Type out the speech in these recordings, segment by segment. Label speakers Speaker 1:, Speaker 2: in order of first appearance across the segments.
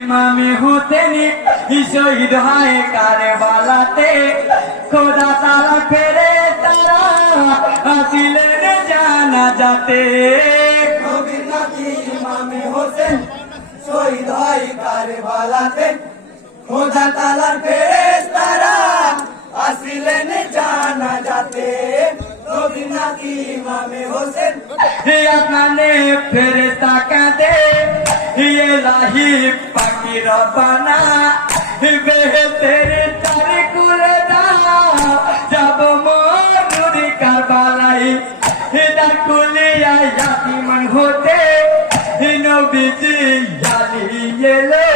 Speaker 1: ইমামে হোসেনি শহীদ হয় কারবালাতে। খোদা তারা ফেরে তারা আসিলেন জানা যাতে
Speaker 2: ইমামে হোসেন শহীদ হয় কারবালাতে। খোদা তালার ফেরেশতারা আসিলেন জানা যাতে নাতি ইমামে হোসেন
Speaker 1: আপনানে ফেরে তাকাতে ইলাহি পাকি রবানা বেহেতের তারে কুলে দাও। যাব মনুরি কারবালাই হিদার কুলিয়া ইয়াতিমান হতে। নবীজি, জালি এলো।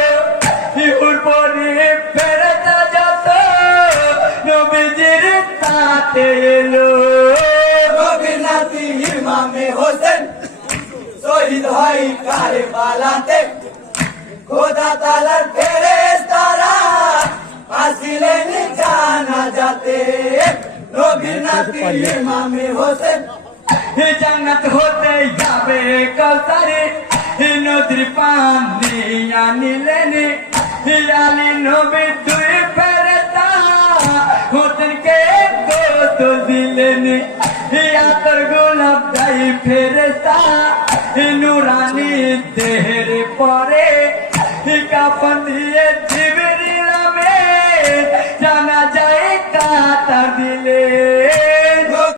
Speaker 1: হিউর পরে ফেরতা যত, নবীজির তাতে এলো।
Speaker 2: নবীর ইমামে হোসেন শহীদ হয় কারবালাতে। খোদা তালার ফেরেশতারা আসিলেন জানা যাতে নবীর নাতি ইমামে হোসেন
Speaker 1: জান্নাত হতে যাবে হে নদীর পানি আনিলেন আলী নবী দুই ফেরতা হোসেনকে গোত দিলেন আতর গোলাপ দাই ফেরতা নুরানি দেহের পরে হে কাপন দিয়ে জিবরিল নামে জানা যায় কাতা দিলে